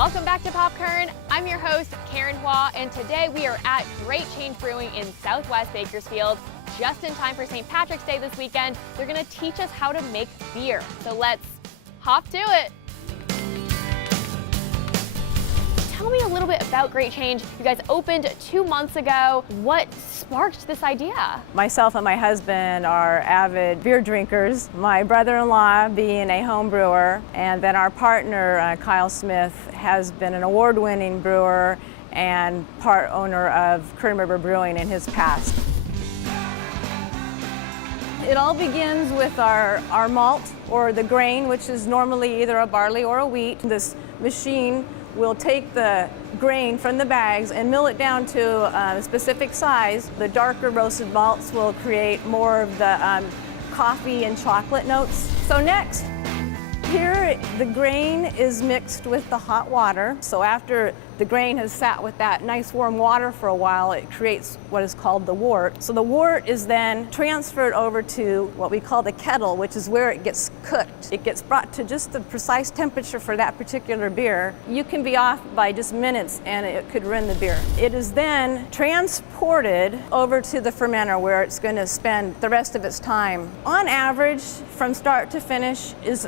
Welcome back to Pop Kern. I'm your host, Karen Hua, and today we are at Great Change Brewing in Southwest Bakersfield. Just in time for St. Patrick's Day this weekend, they're gonna teach us how to make beer. So let's hop to it. Tell me a little bit about Great Change. You guys opened 2 months ago. What sparked this idea? Myself and my husband are avid beer drinkers. My brother-in-law being a home brewer, and then our partner, Kyle Smith, has been an award-winning brewer and part owner of Kern Brewing in his past. It all begins with our malt, or the grain, which is normally either a barley or a wheat. This machine will take the grain from the bags and mill it down to a specific size. The darker roasted malts will create more of the coffee and chocolate notes. So next, here the grain is mixed with the hot water. So after the grain has sat with that nice warm water for a while, it creates what is called the wort. So the wort is then transferred over to what we call the kettle, which is where it gets cooked. It gets brought to just the precise temperature for that particular beer. You can be off by just minutes and it could ruin the beer. It is then transported over to the fermenter where it's going to spend the rest of its time. On average, from start to finish is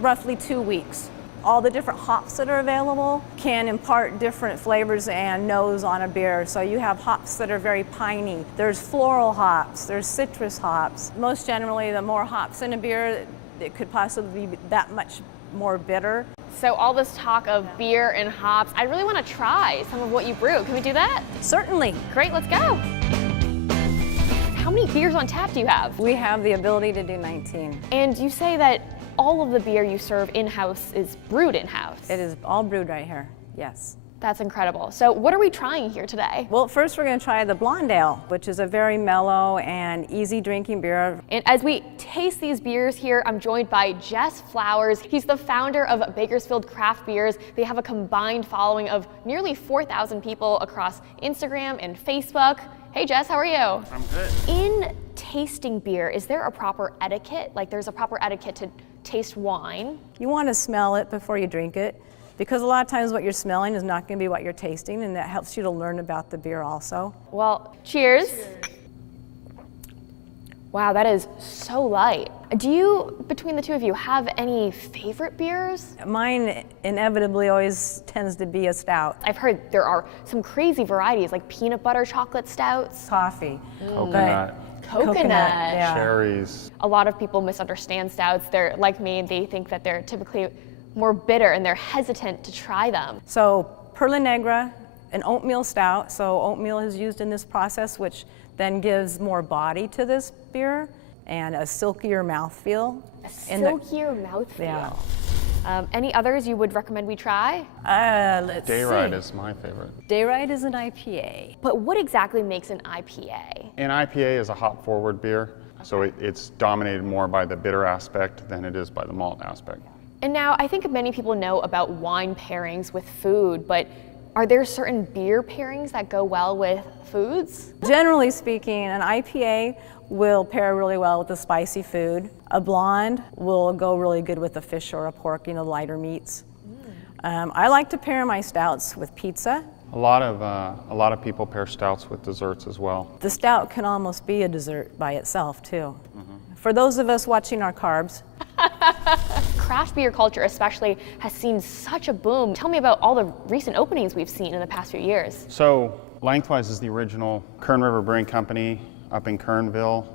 roughly 2 weeks. All the different hops that are available can impart different flavors and nose on a beer. So you have hops that are very piney. There's floral hops, there's citrus hops. Most generally, the more hops in a beer, it could possibly be that much more bitter. So all this talk of beer and hops, I really want to try some of what you brew. Can we do that? Certainly. Great, let's go. How many beers on tap do you have? We have the ability to do 19. And you say that all of the beer you serve in-house is brewed in-house. It is all brewed right here, yes. That's incredible. So what are we trying here today? Well, first we're going to try the blonde ale, which is a very mellow and easy drinking beer. And as we taste these beers here, I'm joined by Jess Flowers. He's the founder of Bakersfield Craft Beers. They have a combined following of nearly 4,000 people across Instagram and Facebook. Hey Jess, how are you? I'm good. In tasting beer, is there a proper etiquette? Like there's a proper etiquette to taste wine? You want to smell it before you drink it, because a lot of times what you're smelling is not going to be what you're tasting, and that helps you to learn about the beer also. Well, cheers. Wow, that is so light. Do you, between the two of you, have any favorite beers? Mine inevitably always tends to be a stout. I've heard there are some crazy varieties like peanut butter chocolate stouts. Coffee. Coconut. Coconut. Yeah. Cherries. A lot of people misunderstand stouts. They're like me, they think that they're typically more bitter and they're hesitant to try them. So Perla Negra, an oatmeal stout. So oatmeal is used in this process, which then gives more body to this beer and a silkier mouthfeel. A silkier mouthfeel. Yeah. Any others you would recommend we try? Let's Dayride see. is my favorite. Dayride is an IPA. But what exactly makes an IPA? An IPA is a hop-forward beer, so it's dominated more by the bitter aspect than it is by the malt aspect. And now I think many people know about wine pairings with food, but are there certain beer pairings that go well with foods? Generally speaking, an IPA will pair really well with a spicy food. A blonde will go really good with a fish or a pork, lighter meats. I like to pair my stouts with pizza. A lot of people pair stouts with desserts as well. The stout can almost be a dessert by itself too. For those of us watching our carbs. Craft beer culture especially has seen such a boom. Tell me about all the recent openings we've seen in the past few years. So Lengthwise is the original Kern River Brewing Company up in Kernville.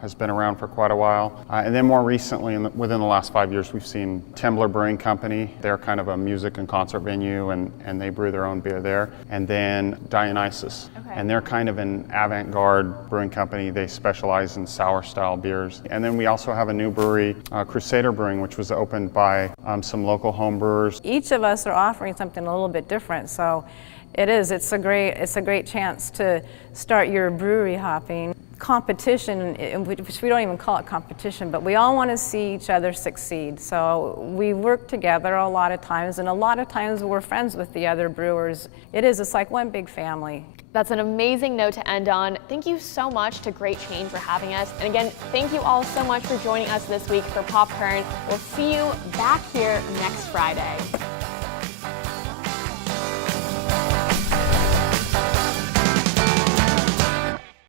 Has been around for quite a while. And then more recently, within the last 5 years, we've seen Temblor Brewing Company. They're kind of a music and concert venue, and they brew their own beer there. And then Dionysus. Okay. And they're kind of an avant-garde brewing company. They specialize in sour-style beers. And then we also have a new brewery, Crusader Brewing, which was opened by some local home brewers. Each of us are offering something a little bit different, so it's a great chance to start your brewery hopping. Competition, which we don't even call it competition, but we all want to see each other succeed. So we work together a lot of times, and a lot of times we're friends with the other brewers. It's like one big family. That's an amazing note to end on. Thank you so much to Great Change for having us. And again, thank you all so much for joining us this week for Pop Kern. We'll see you back here next Friday.